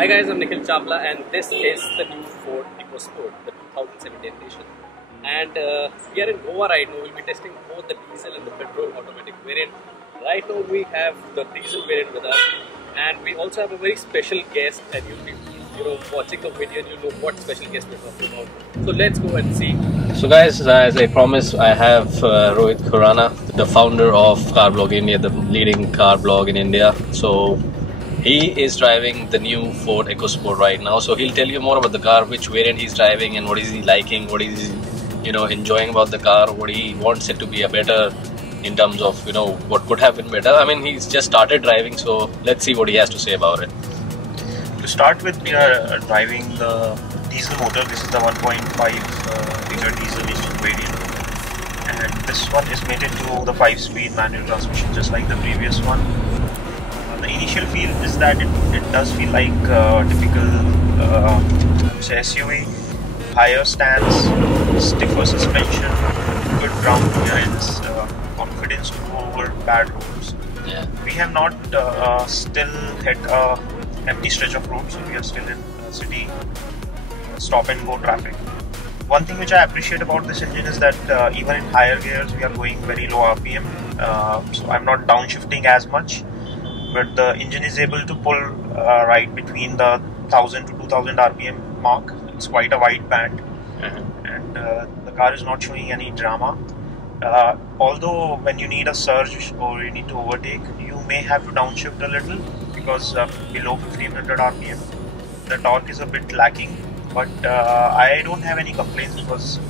Hi guys, I'm Nikhil Chawla and this is the new Ford Ecosport, the 2017 edition. And we are in Goa right now. We'll be testing both the diesel and the petrol automatic variant. Right now we have the diesel variant with us, and we also have a very special guest, and you'll be watching the video and you'll know what special guest we're talking about. So let's go and see. So guys, as I promised, I have Rohit Khurana, the founder of Car Blog India, the leading car blog in India. So he is driving the new Ford Ecosport right now. So he'll tell you more about the car, which variant he's driving and what is he liking, what is he enjoying about the car, what he wants it to be a better in terms of what could have been better. I mean, he's just started driving, so let's see what he has to say about it. To start with, we are driving the diesel motor. This is the 1.5 liter diesel engine variant, and this one is mated to the 5-speed manual transmission, just like the previous one. The initial feel is that it does feel like typical SUV, higher stance, stiffer suspension, good ground clearance, confidence to go over bad roads. Yeah. We have not still hit empty stretch of road, so we are still in city stop and go traffic. One thing which I appreciate about this engine is that even in higher gears we are going very low RPM, so I'm not downshifting as much, but the engine is able to pull right between the 1000 to 2000 RPM mark. It's quite a wide band, and the car is not showing any drama. Although when you need a surge or you need to overtake, you may have to downshift a little, because below 1500 RPM the torque is a bit lacking, but I don't have any complaints, because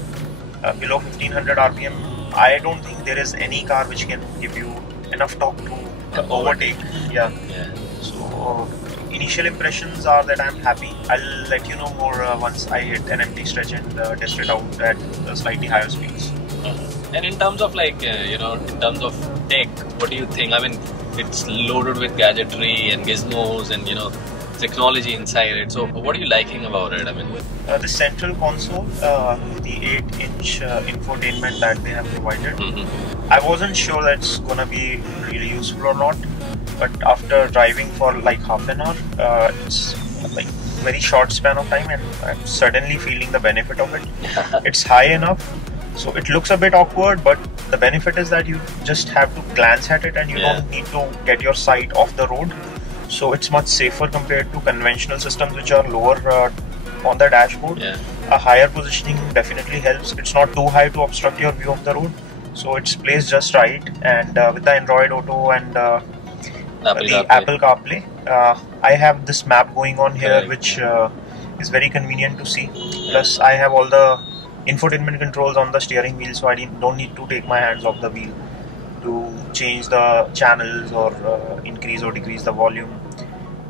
below 1500 RPM I don't think there is any car which can give you enough torque to overtake. Yeah. So initial impressions are that I'm happy. I'll let you know more once I hit an empty stretch and test it out at slightly higher speeds. And in terms of in terms of tech, what do you think? I mean, it's loaded with gadgetry and gizmos and technology inside it. So what are you liking about it? I mean, the central console, the 8-inch infotainment that they have provided. I wasn't sure that's gonna be really useful or not, but after driving for like half an hour, it's like very short span of time, and I'm suddenly feeling the benefit of it. It's high enough, so it looks a bit awkward, but the benefit is that you just have to glance at it and you don't need to get your sight off the road. So it's much safer compared to conventional systems which are lower on the dashboard. A higher positioning definitely helps. It's not too high to obstruct your view of the road, so it's placed just right. And with the Android Auto and Apple CarPlay, I have this map going on here, which is very convenient to see. Plus I have all the infotainment controls on the steering wheel, so I don't need to take my hands off the wheel to change the channels or increase or decrease the volume.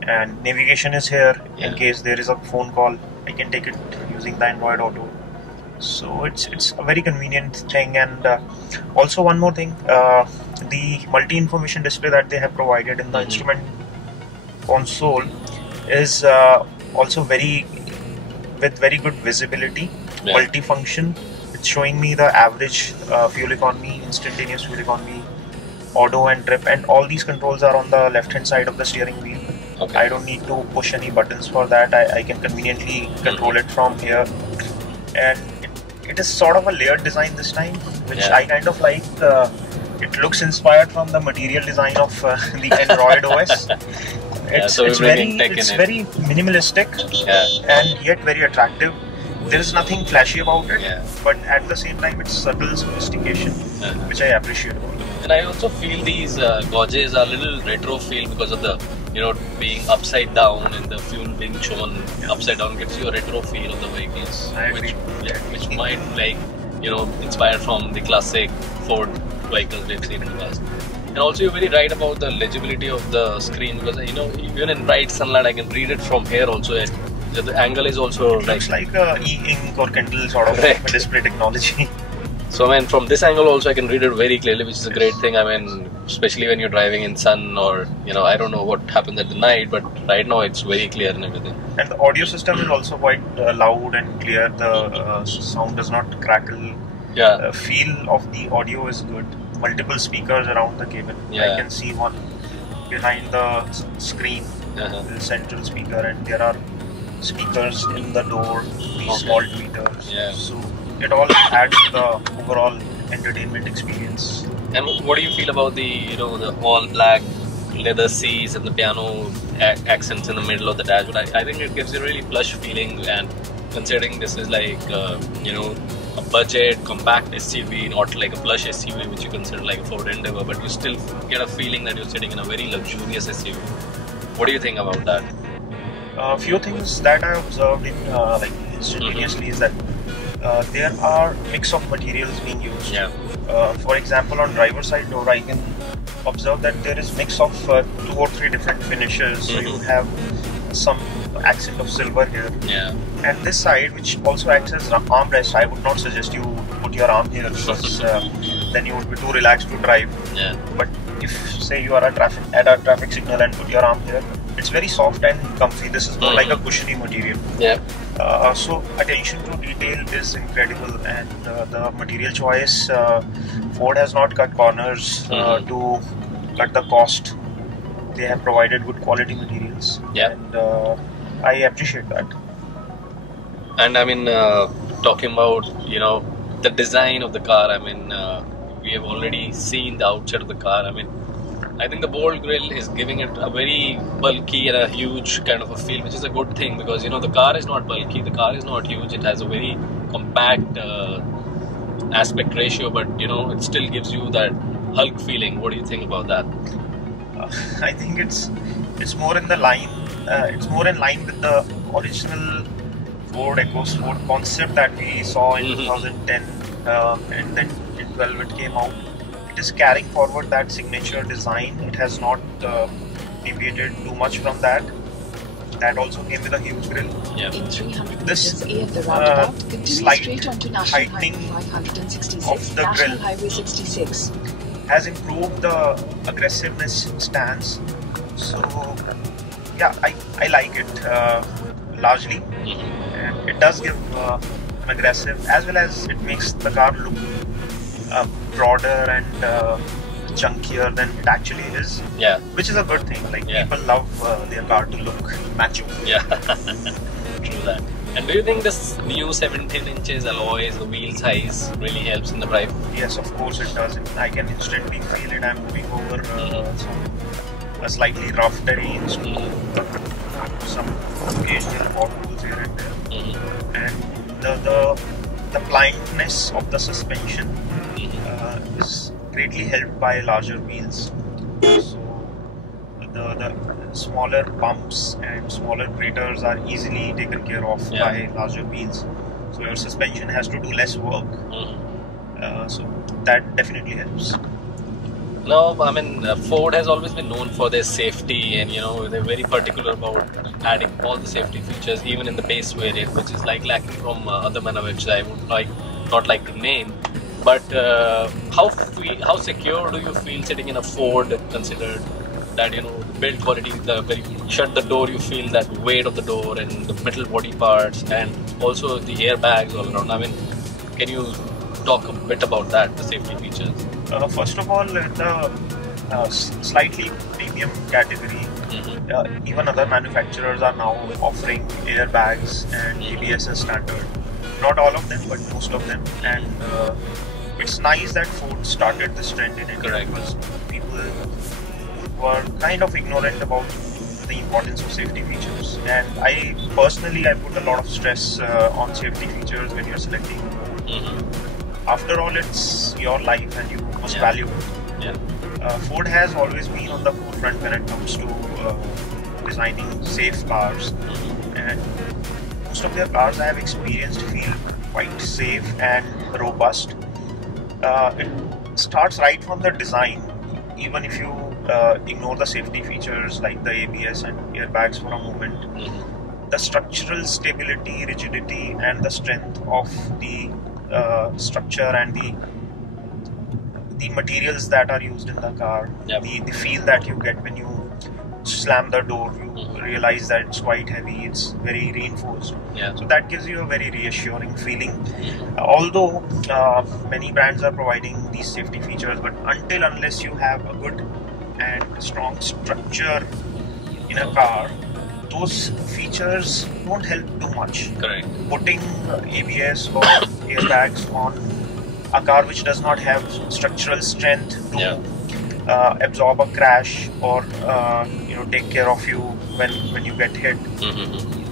And navigation is here in case there is a phone call. I can take it using the Android Auto. So it's a very convenient thing. And also one more thing, the multi-information display that they have provided in the instrument console is also with very good visibility, multifunction. It's showing me the average fuel economy, instantaneous fuel economy, auto and trip, and all these controls are on the left hand side of the steering wheel. I don't need to push any buttons for that. I can conveniently control it from here, and it is sort of a layered design this time, which I kind of like. It looks inspired from the material design of the Android OS. It's very minimalistic and yet very attractive. There is nothing flashy about it, but at the same time it's subtle sophistication, which I appreciate about it. And I also feel these gauges are a little retro feel because of the being upside down and the fuel being shown upside down gives you a retro feel of the vehicles, which might inspired from the classic Ford vehicles we've seen in the past. And also you're very right about the legibility of the screen, because even in bright sunlight I can read it from here also. The angle is also looks like e-ink or Kindle sort of display technology. So I mean, from this angle also I can read it very clearly, which is a great thing. I mean, especially when you're driving in sun, or I don't know what happens at the night, but right now it's very clear and everything. And the audio system is also quite loud and clear. The sound does not crackle. The feel of the audio is good. Multiple speakers around the cabin. I can see one behind the screen the central speaker, and there are speakers in the door, these small tweeters. Yeah. So it all adds to the overall entertainment experience. And what do you feel about the the all black leather seats and the piano accents in the middle of the dashboard? I think it gives you a really plush feeling, and considering this is like a budget compact SUV, not like a plush SUV which you consider like a Ford Endeavour, but you still get a feeling that you're sitting in a very luxurious SUV. What do you think about that? A few things that I observed in like instantaneously is that there are mix of materials being used. Yeah. For example, on driver side door, I can observe that there is mix of 2 or 3 different finishes. So you have some accent of silver here. Yeah. And this side, which also acts as armrest, I would not suggest you put your arm here because then you would be too relaxed to drive. Yeah. But if say you are at a traffic signal and put your arm here, it's very soft and comfy. This is more like a cushiony material. Yeah. So attention to detail is incredible, and the material choice, Ford has not cut corners to cut the cost. They have provided good quality materials. Yeah. And I appreciate that. And I mean, talking about the design of the car, I mean, we have already seen the outside of the car. I mean, I think the bold grille is giving it a very bulky and a huge kind of a feel, which is a good thing, because the car is not bulky, the car is not huge, it has a very compact aspect ratio, but it still gives you that Hulk feeling. What do you think about that? I think it's more in the line. It's more in line with the original Ford Ecosport concept that we saw in 2010, and then in 12 it came out. It is carrying forward that signature design. It has not deviated too much from that. That also came with a huge grille. Yeah. This slight heightening of the grille has improved the aggressiveness stance. So yeah, I like it largely, and it does give an aggressive, as well as it makes the car look broader and chunkier than it actually is. Yeah. Which is a good thing. Like people love their car to look macho. Yeah. True that. And do you think this new 17 inches alloys, the wheel size, really helps in the drive? Yes, of course it does. I can instantly feel it. I'm moving over a slightly rough terrain, some occasional potholes here and there, and the pliantness of the suspension is greatly helped by larger wheels. So the smaller bumps and smaller craters are easily taken care of by larger wheels. So your suspension has to do less work. So that definitely helps. No, I mean, Ford has always been known for their safety, and they're very particular about adding all the safety features, even in the base variant, which is like lacking from other manufacturers. I would not like to name. But how secure do you feel sitting in a Ford, considered that the build quality, when you shut the door, you feel that weight of the door and the metal body parts, and also the airbags all around. I mean, can you talk a bit about that, the safety features? First of all, in the slightly premium category, even other manufacturers are now offering airbags and ABS as standard. Not all of them, but most of them. And it's nice that Ford started this trend in India, because people were kind of ignorant about the importance of safety features. And I personally put a lot of stress on safety features when you're selecting a Ford. After all, it's your life and you must value it. Ford has always been on the forefront when it comes to designing safe cars, and most of their cars I have experienced feel quite safe and robust. It starts right from the design. Even if you ignore the safety features like the ABS and airbags for a moment, the structural stability, rigidity, and the strength of the structure and the materials that are used in the car, the feel that you get when you slam the door, you realize that it's quite heavy, it's very reinforced. So that gives you a very reassuring feeling. Although many brands are providing these safety features, but unless you have a good and strong structure in a car, those features don't help too much. Correct. Putting ABS or airbags on a car which does not have structural strength to absorb a crash or take care of you when you get hit.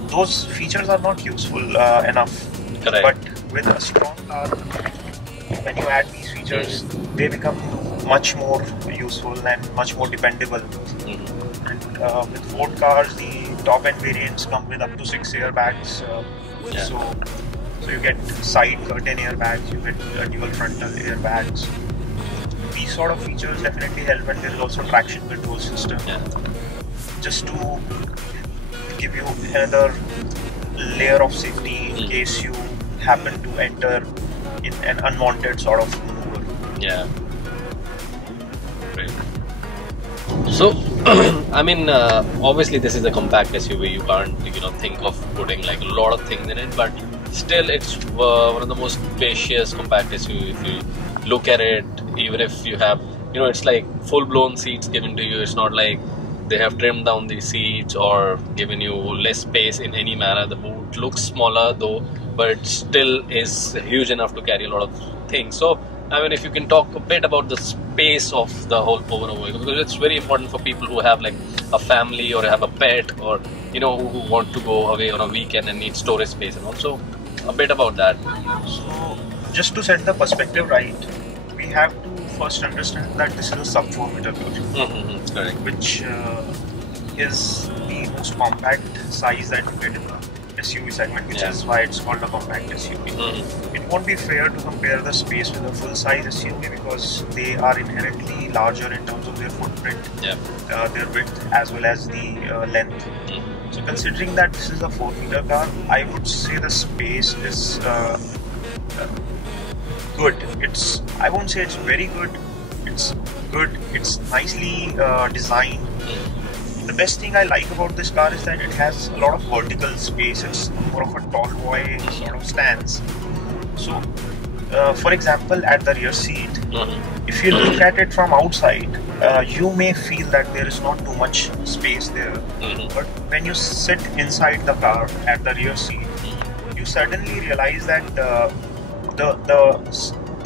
Those features are not useful enough. Correct. But with a strong car, when you add these features, they become much more useful and much more dependable. And with Ford cars, the top end variants come with up to 6 airbags. So you get side curtain airbags, you get dual frontal airbags. These sort of features definitely help, and there is also traction control system. Just to give you another layer of safety in case you happen to enter in an unwanted sort of maneuver. Great. So, I mean, obviously this is a compact SUV. You can't, think of putting like a lot of things in it, but still, it's one of the most spacious compact SUV. If you look at it, even if you have, it's like full-blown seats given to you. It's not like they have trimmed down the seats or given you less space in any manner. The boot looks smaller though, but it still is huge enough to carry a lot of things. So, I mean, if you can talk a bit about the space of the whole overall vehicle, because it's very important for people who have like a family or have a pet, or who want to go away on a weekend and need storage space, and also a bit about that. So, just to set the perspective right, we have to first understand that this is a sub 4 meter car, Correct. which is the most compact size that you get in the SUV segment, which is why it's called a compact SUV. It won't be fair to compare the space with a full-size SUV because they are inherently larger in terms of their footprint, their width as well as the length. So considering that this is a 4 meter car, I would say the space is good. I won't say it's very good. It's good. It's nicely designed. The best thing I like about this car is that it has a lot of vertical space. It's more of a tall boy sort of stance. So, for example, at the rear seat, if you look at it from outside, you may feel that there is not too much space there. But when you sit inside the car at the rear seat, you suddenly realize that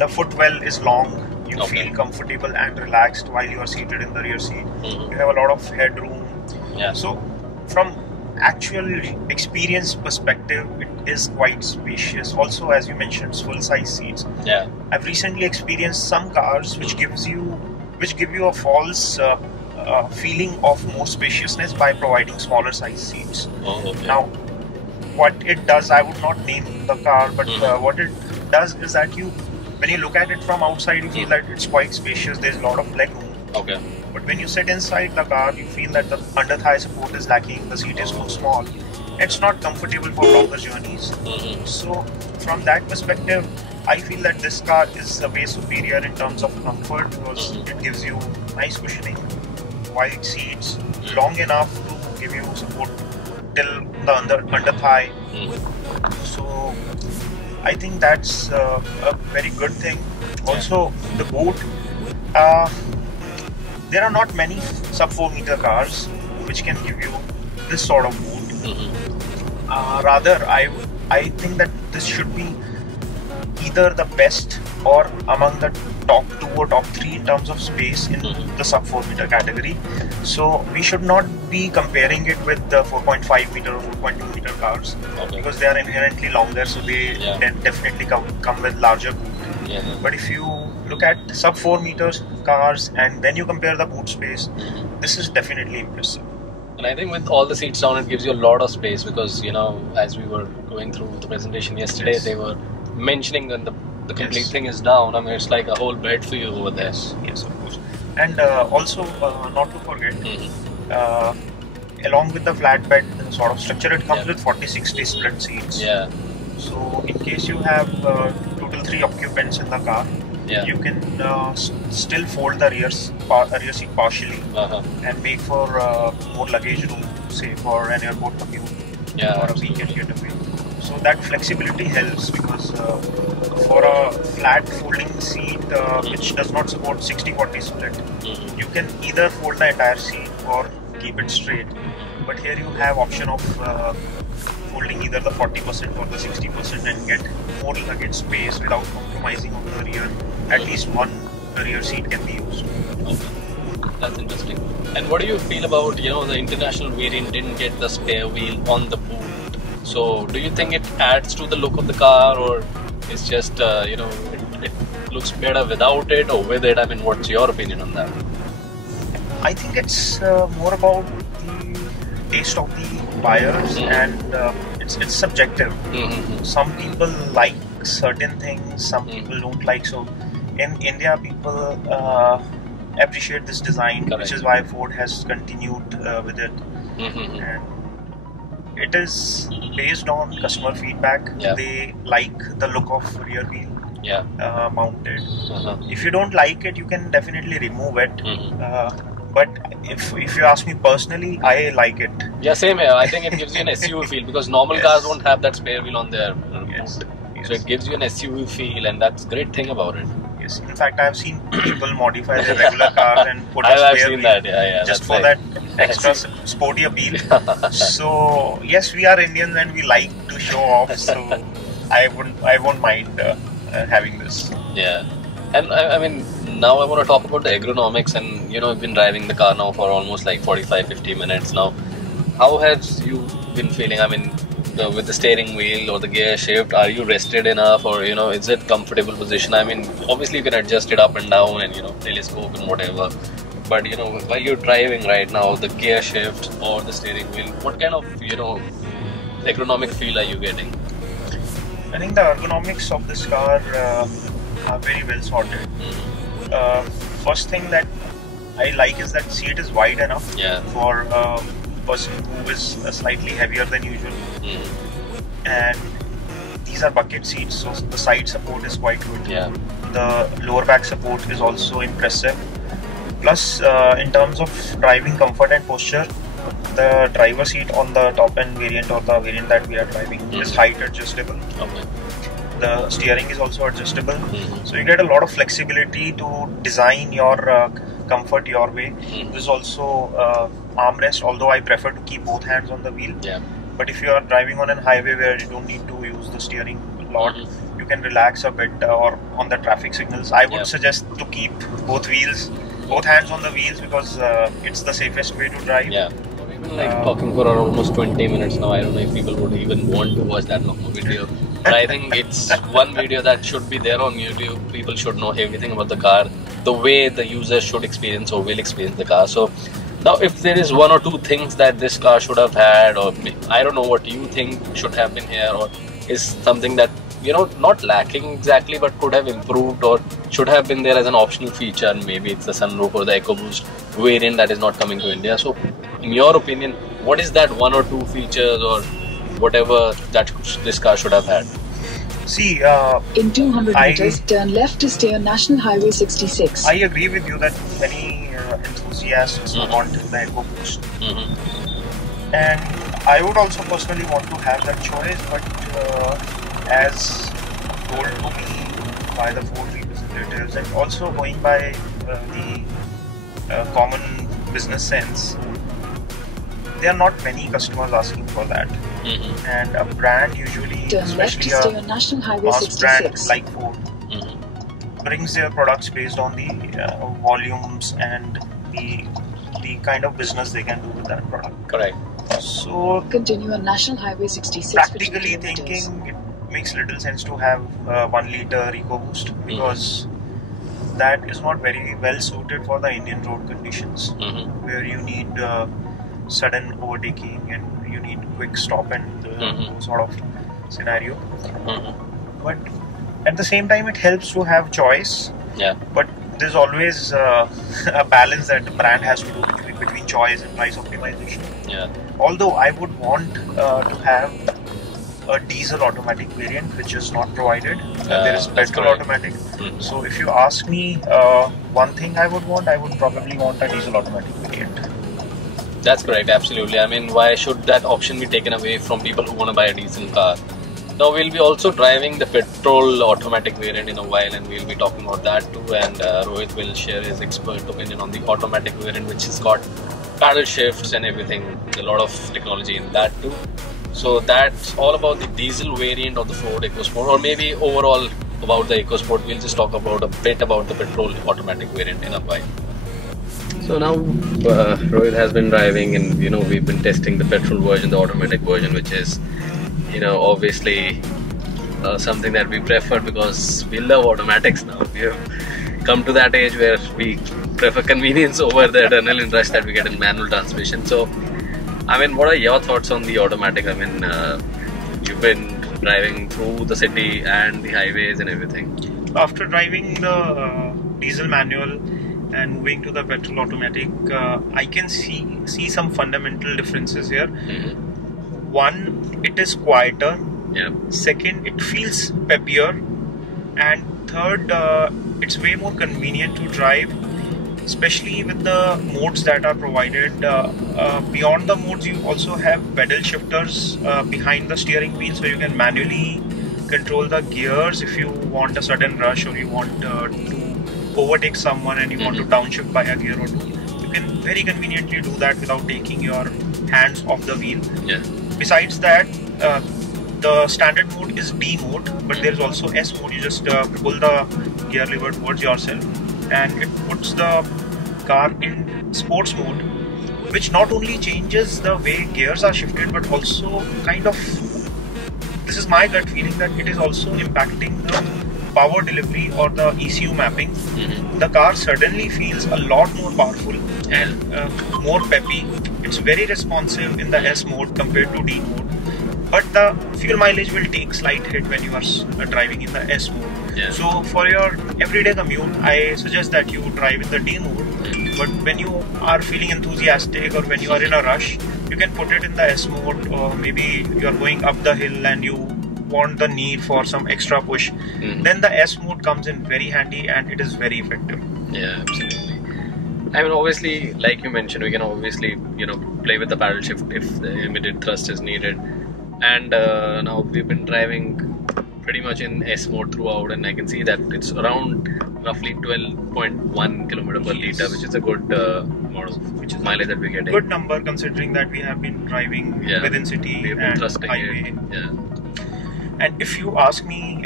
the footwell is long. You feel comfortable and relaxed while you are seated in the rear seat. You have a lot of headroom. So, from actual experience perspective, it is quite spacious. Also, as you mentioned, full-size seats. I've recently experienced some cars which give you a false feeling of more spaciousness by providing smaller size seats. Now, what it does, I would not name the car, but what it does is that when you look at it from outside, you feel that it's quite spacious. There's a lot of leg room. But when you sit inside the car, you feel that the under thigh support is lacking. The seat is too small. It's not comfortable for longer journeys. So from that perspective, I feel that this car is way superior in terms of comfort because it gives you nice cushioning, wide seats, long enough to give you support till the under thigh. So I think that's a very good thing. Also, the boot. There are not many sub 4 meter cars which can give you this sort of boot. Rather, I think that this should be either the best or among the top 2 or top 3 in terms of space in the sub 4 meter category. So we should not be comparing it with the 4.5 meter or 4.2 meter cars because they are inherently longer, so they definitely come with larger boot. But if you look at sub 4 meters cars and then you compare the boot space, this is definitely impressive. And I think with all the seats down, it gives you a lot of space because, as we were going through the presentation yesterday, they were mentioning that the complete thing is down. I mean, it's like a whole bed for you over there. Yes, of course. And also, not to forget, along with the flatbed sort of structure, it comes with 40-60 split seats. So in case you have total 3 occupants in the car, you can still fold the rear seat partially and make for more luggage room, say for an airport commute or a weekend getaway. So that flexibility helps because for a flat folding seat which does not support 60-40 split, you can either fold the entire seat or keep it straight. But here you have option of folding either the 40% or the 60% and get more luggage space without compromising on the rear. At least one rear seat can be used. Okay. That's interesting. And what do you feel about, the international variant didn't get the spare wheel on the boot? So do you think it adds to the look of the car, or it's just, it looks better without it or with it? I mean, what's your opinion on that? I think it's more about the taste of the buyers, and it's subjective. Some people like certain things, some people don't like. So in India, people appreciate this design, Correct. which is why Ford has continued with it. And it is based on customer feedback. Yeah. They like the look of rear wheel mounted. If you don't like it, you can definitely remove it. But if you ask me personally, I like it. Yeah, same here. I think it gives you an SUV feel, because normal cars won't have that spare wheel on their Yes. boot. So it gives you an SUV feel, and that's the great thing about it. Yes. In fact, I've seen people modify their regular cars and put a I've spare seen wheel that. Yeah, just that's for right. that extra sporty appeal. So yes, we are Indians and we like to show off. So I won't mind having this. Yeah, and I mean, now I want to talk about the ergonomics, and you've been driving the car now for almost like 45-50 minutes now. How has you been feeling? I mean, with the steering wheel or the gear shift, are you rested enough, or is it comfortable position? I mean, obviously you can adjust it up and down and telescope and whatever, but while you're driving right now, the gear shift or the steering wheel, what kind of ergonomic feel are you getting? I think the ergonomics of this car are very well sorted. First thing that I like is that seat is wide enough for a person who is slightly heavier than usual. And these are bucket seats, so the side support is quite good. The lower back support is also impressive. Plus, in terms of driving comfort and posture, the driver seat on the top end variant, or the variant that we are driving, is height adjustable. The steering is also adjustable, so you get a lot of flexibility to design your comfort your way. There's also armrest, although I prefer to keep both hands on the wheel. But if you are driving on a highway where you don't need to use the steering a lot, you can relax a bit, or on the traffic signals. I would suggest to keep both hands on the wheels, because it's the safest way to drive. We've been talking for almost 20 minutes now. I don't know if people would even want to watch that long video. But I think it's one video that should be there on YouTube. People should know everything about the car, the way the user should experience or will experience the car. So now, if there is one or two things that this car should have had, or I don't know what you think should have been here, or is something that not lacking exactly, but could have improved or should have been there as an optional feature, and maybe it's the sunroof or the EcoBoost variant that is not coming to India. So in your opinion, what is that one or two features or whatever that this car should have had? See, in 200 meters, turn left to stay on National Highway 66. I agree with you that many enthusiasts want the EcoBoost, and I would also personally want to have that choice, but as told to me by the Ford representatives, and also going by the common business sense, there are not many customers asking for that. And a brand usually, especially a mass brand like Ford, brings their products based on the volumes and the kind of business they can do with that product. Correct. So continue on National Highway 66. Practically thinking, it makes little sense to have 1 liter EcoBoost, because that is not very well suited for the Indian road conditions, where you need sudden overtaking and you need quick stop and sort of scenario. But at the same time, it helps to have choice. But there's always a balance that the brand has to do between choice and price optimization. Although I would want to have a diesel automatic variant, which is not provided. There is petrol automatic. So if you ask me one thing I would probably want a diesel automatic variant. That's correct, absolutely. I mean, why should that option be taken away from people who want to buy a decent car? Now, we'll be also driving the petrol automatic variant in a while, and we'll be talking about that too. And Rohit will share his expert opinion on the automatic variant, which has got paddle shifts and everything. A lot of technology in that too. So that's all about the diesel variant of the Ford Ecosport, or maybe overall about the Ecosport. We'll just talk about a bit about the petrol automatic variant in a while. So now Rohit has been driving, and we've been testing the petrol version, the automatic version, which is obviously something that we prefer because we love automatics now. We have come to that age where we prefer convenience over the adrenaline rush that we get in manual transmission. So I mean, what are your thoughts on the automatic? I mean, you've been driving through the city and the highways and everything. After driving the diesel manual and moving to the petrol automatic, I can see some fundamental differences here. One, it is quieter. Yeah. Second, it feels peppier. And third, it's way more convenient to drive, especially with the modes that are provided. Beyond the modes, you also have pedal shifters behind the steering wheel, so you can manually control the gears if you want a sudden rush, or you want to overtake someone and you want to downshift by a gear or two. You can very conveniently do that without taking your hands off the wheel. Yeah. Besides that, the standard mode is D mode, but there is also S mode. You just pull the gear lever towards yourself and it puts the car in sports mode, which not only changes the way gears are shifted, but also kind of, this is my gut feeling, that it is also impacting the power delivery or the ECU mapping. The car suddenly feels a lot more powerful and more peppy. It's very responsive in the S mode compared to D mode, but the fuel mileage will take slight hit when you are driving in the S mode. Yeah. So for your everyday commute, I suggest that you drive in the D mode, but when you are feeling enthusiastic or when you are in a rush, you can put it in the S mode, or maybe you are going up the hill and you want the need for some extra push. Then the S mode comes in very handy and it is very effective. Yeah, absolutely. I mean, obviously, like you mentioned, we can obviously, play with the paddle shift if the immediate thrust is needed. And now we've been driving pretty much in S mode throughout, and I can see that it's around roughly 12.1 kilometer per litre, which is a good model, which is mileage that we're getting. Good number considering that we have been driving within city and highway. Yeah. And if you ask me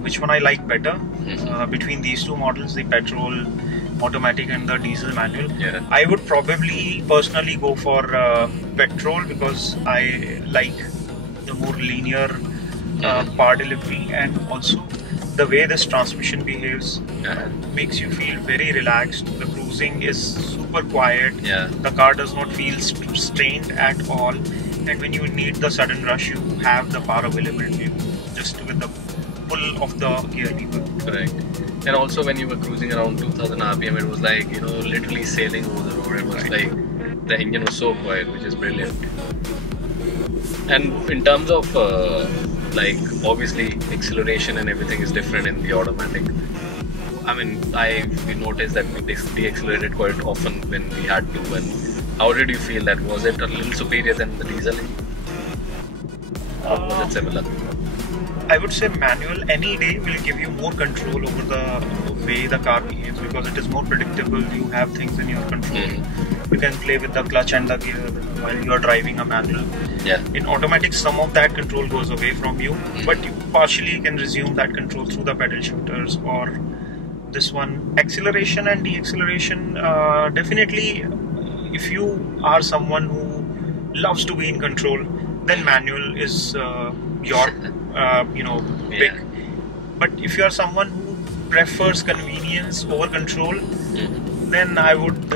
which one I like better between these two models, the petrol automatic and the diesel manual, I would probably personally go for petrol, because I like the more linear power delivery, and also the way this transmission behaves makes you feel very relaxed. The cruising is super quiet. The car does not feel strained at all, and when you need the sudden rush, you have the power available to you just with the pull of the gear lever. Correct. And also when you were cruising around 2000 RPM, it was like, literally sailing over the road. It was like the engine was so quiet, which is brilliant. And in terms of like, obviously acceleration and everything is different in the automatic. I mean, we noticed that we de-accelerated quite often when we had to. And how did you feel that? Was it a little superior than the diesel? Or was it similar? I would say manual any day will give you more control over the way the car behaves, because it is more predictable. You have things in your control. You can play with the clutch and the gear while you are driving a manual. In automatic, some of that control goes away from you, but you partially can resume that control through the pedal shifters or this one. Acceleration and deceleration, definitely if you are someone who loves to be in control, then manual is your pick. But if you are someone who prefers convenience over control, then I would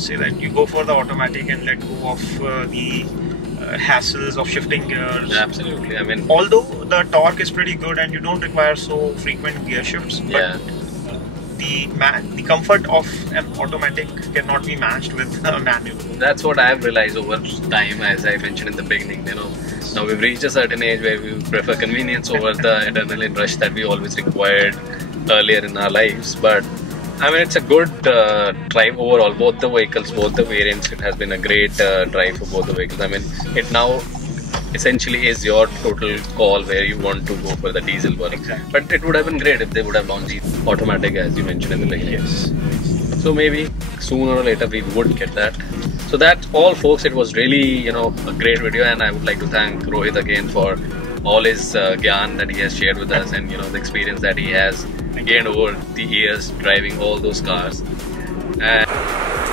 say that you go for the automatic and let go of the hassles of shifting gears. Absolutely. I mean, although the torque is pretty good and you don't require so frequent gear shifts, but the comfort of an automatic cannot be matched with a manual. That's what I've realized over time, as I mentioned in the beginning. Now we've reached a certain age where we prefer convenience over the adrenaline rush that we always required earlier in our lives. But I mean, it's a good drive overall. Both the vehicles, both the variants, it has been a great drive for both the vehicles. I mean, it now essentially is your total call where you want to go for the diesel one. Exactly. But it would have been great if they would have launched the automatic, as you mentioned in the beginning. So maybe sooner or later we would get that. So So that's all, folks. It was really, you know, a great video, and I would like to thank Rohit again for all his gyan that he has shared with us, and you know, the experience that he has gained over the years driving all those cars. And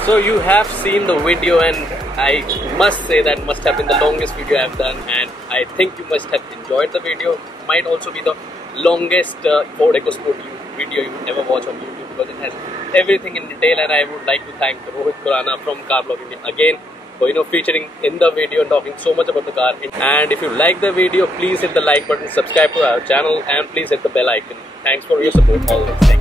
so you have seen the video, and I must say that must have been the longest video I've done, and I think you must have enjoyed the video. It might also be the longest Ford Ecosport video you ever watch on YouTube, because it has everything in detail. And I would like to thank Rohit Khurana from Car Blog India again for, you know, featuring in the video and talking so much about the car. And if you like the video, please hit the like button, subscribe to our channel, and please hit the bell icon. Thanks for your support always. Thank you.